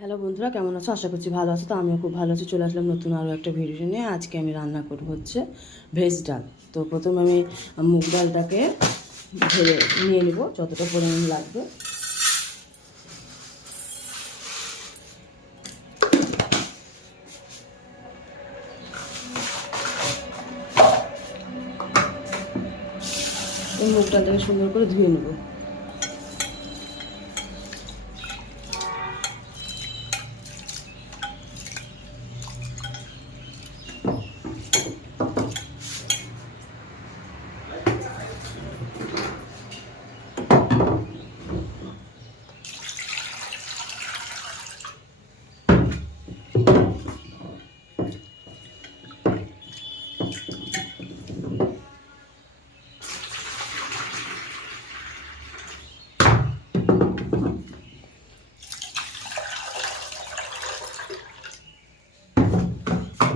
Hello বন্ধুরা, কেমন আছো? আশা করছি ভালো আছো। তো আমিও খুব ভালো আছি। চলে আসলাম নতুন আরও একটা ভিডিও নিয়ে। আজকে আমি রান্না করব হচ্ছে ভেজ ডাল। তো প্রথমে আমি মুগ ডালটাকে ধরে নিয়ে নেব যতটা পরিমাণ লাগবে। এই মুগ ডালটাকে সুন্দর করে ধুয়ে নেব।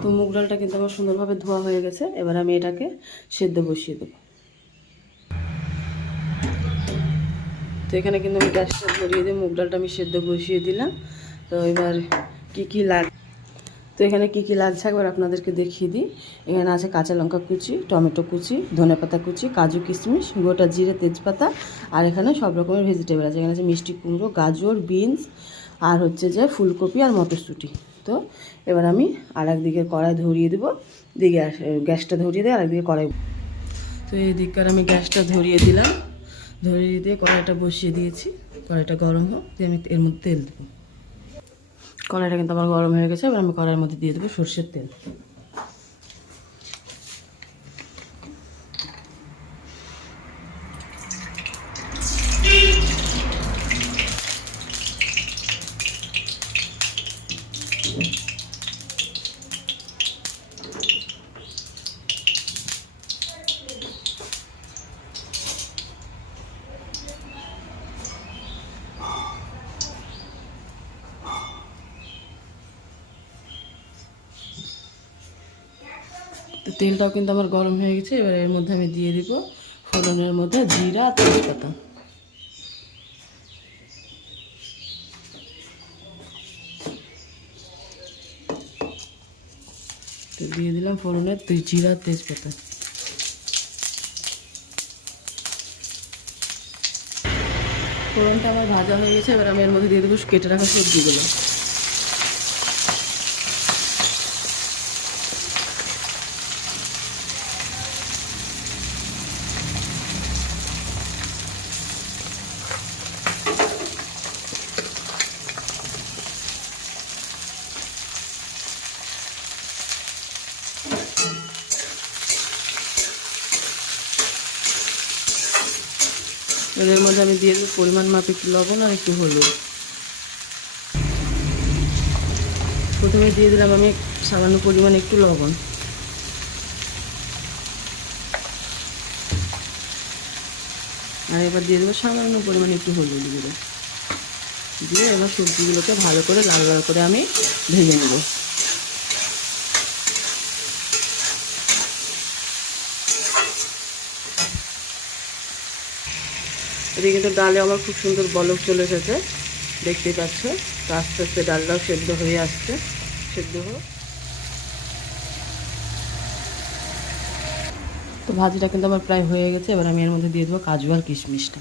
তো মুগ ডালটা কিন্তু আমার সুন্দরভাবে ধোয়া হয়ে গেছে। এবার আমি এটাকে সেদ্ধ বসিয়ে দেবো। তো এখানে কিন্তু আমি গ্যাসটা ধরিয়ে দিয়ে মুগ ডালটা আমি সেদ্ধ বসিয়ে দিলাম। তো এবার কী লাগবে, তো এখানে কী লাগছে একবার আপনাদেরকে দেখিয়ে দিই। এখানে আছে কাঁচা লঙ্কা কুচি, টমেটো কুচি, ধনেপাতা কুচি, কাজু কিশমিশ, গোটা জিরে, তেজপাতা, আর এখানে সব রকমের ভেজিটেবল আছে। এখানে আছে মিষ্টি কুমড়ো, গাজর, বিনস, আর হচ্ছে যে ফুলকপি আর মটরশুঁটি। তো এবার আমি আরেকদিকে কড়াই ধরিয়ে দেবো, দিকে গ্যাসটা ধরিয়ে দিয়ে আরেকদিকে কড়াই। তো এই দিককার আমি গ্যাসটা ধরিয়ে দিলাম, ধরিয়ে দিয়ে কড়াইটা বসিয়ে দিয়েছি। কড়াইটা গরম হোক, দিয়ে আমি এর মধ্যে তেল দেবো। কড়াইটা কিন্তু আমার গরম হয়ে গেছে। এবার আমি কড়াইয়ের মধ্যে দিয়ে দেবো সর্ষের তেল। তো তেলটাও কিন্তু আমার গরম হয়ে গেছে। এবার এর মধ্যে আমি দিয়ে দিব ফোড়নের মধ্যে জিরা আর তেজপাতা। তো দিয়ে দিলাম ফোড়নের জিরা তেজপাতা। ফোড়নটা আমার ভাজা হয়ে গেছে। এবার আমি এর মধ্যে দিয়ে দেবো কেটে রাখা সবজিগুলো। এর মধ্যে আমি দিয়ে দেবো পরিমাণ মাপে একটু লবণ আর একটু হলুদ। প্রথমে দিয়ে দিলাম আমি সামান্য পরিমাণ একটু লবণ। আর এবার দিয়ে দেবো সামান্য পরিমাণ একটু হলুদ গুঁড়ো দিয়ে এবার সবজিগুলোকে ভালো করে লাল লাল করে আমি ভেজে নেব। এদিকে কিন্তু ডালে আমার খুব সুন্দর বলক চলে এসেছে, দেখতেই পাচ্ছ। তো আস্তে আস্তে ডালটাও সেদ্ধ হয়ে আসছে। সেদ্ধ হোক। তো ভাজিটা কিন্তু আমার প্রায় হয়ে গেছে। এবার আমি এর মধ্যে দিয়ে দেবো কাজু আর কিশমিশটা।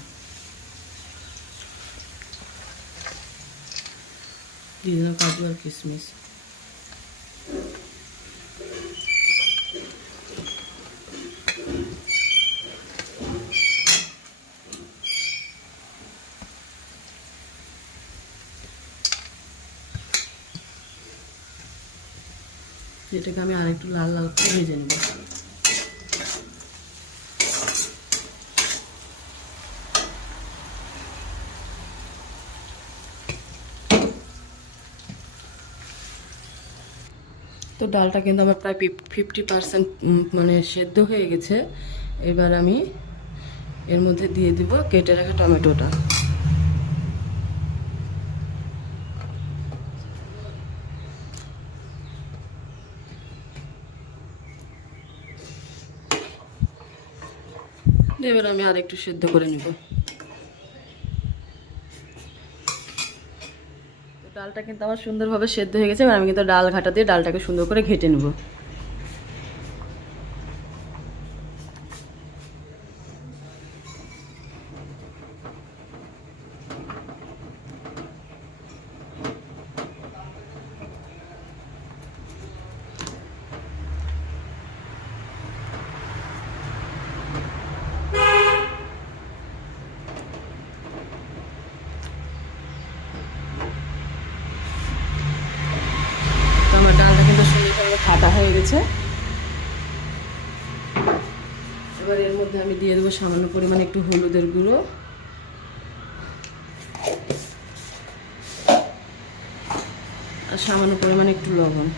দিয়ে দিলাম কাজু আর কিশমিশ। এটাকে আমি আরেকটু লাল লাল করে ভেজে নেব। তো ডালটা কিন্তু আমার প্রায় 50% মানে সেদ্ধ হয়ে গেছে। এবার আমি এর মধ্যে দিয়ে দিব কেটে রাখা টমেটোটা। এবার আমি আর একটু সেদ্ধ করে নেব। ডালটা কিন্তু আমার সুন্দরভাবে সেদ্ধ হয়ে গেছে। এবার আমি কিন্তু ডাল ঘাটা দিয়ে ডালটাকে সুন্দর করে ঘেটে নেব। আমার ডালটা কিন্তু সুন্দরভাবে ঘাটা হয়ে গেছে। এবার এর মধ্যে আমি দিয়ে দেবো সামান্য পরিমাণে একটু হলুদের গুঁড়ো, আর সামান্য পরিমাণে একটু লবণ।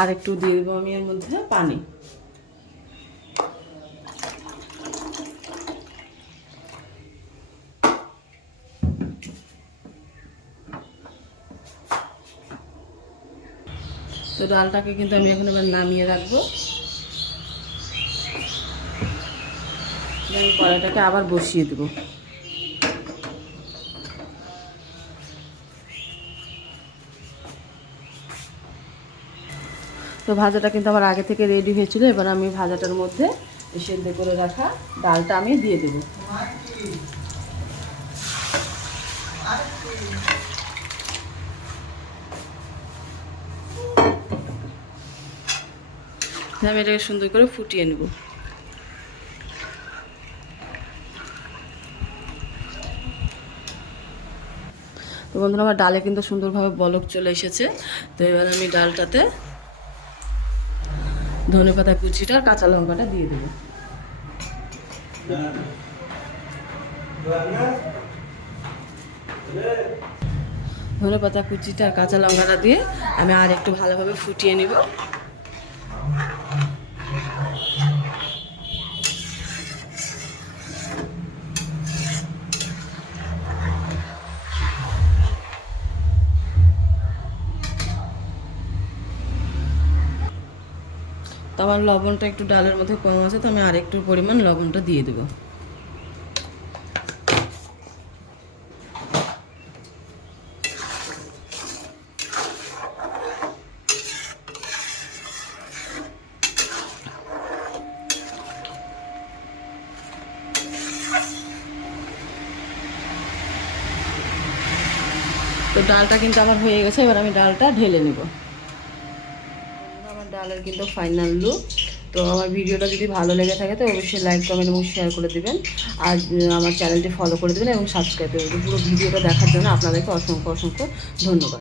আর একটু দিয়ে দেবো আমি এর মধ্যে পানি। তো ডালটাকে কিন্তু আমি এখন এবার নামিয়ে রাখবো। আমি কড়াইটাকে আবার বসিয়ে দেবো। তো ভাজাটা কিন্তু আমার আগে থেকে রেডি হয়েছিল। এবার আমি ভাজাটার মধ্যে সেদ্ধ করে রাখা ডালটা আমি দিয়ে দেবো। আমি এটাকে সুন্দর করে ফুটিয়ে নেব। তো বন্ধুরা, আমার ডালে কিন্তু সুন্দরভাবে বলক চলে এসেছে। তো এবার আমি ডালটাতে ধনেপাতা কুচিটা আর কাঁচা লঙ্কাটা দিয়ে দেবো। ধনেপাতা কুচিটা আর কাঁচা লঙ্কাটা দিয়ে আমি আর একটু ভালোভাবে ফুটিয়ে নিব। তো আমার লবণটা একটু ডালের মধ্যে কম আছে, তো আমি আর একটু পরিমাণ লবণটা দিয়ে দেবো। তো ডালটা কিন্তু আমার হয়ে গেছে। এবার আমি ডালটা ঢেলে নেব। আমার ডালের কিন্তু ফাইনাল লুক। তো আমার ভিডিওটা যদি ভালো লেগে থাকে তো অবশ্যই লাইক, কমেন্ট এবং শেয়ার করে দেবেন। আর আমার চ্যানেলটি ফলো করে দেবেন এবং সাবস্ক্রাইব করে দেবেন। পুরো ভিডিওটা দেখার জন্য আপনাদেরকে অসংখ্য অসংখ্য ধন্যবাদ।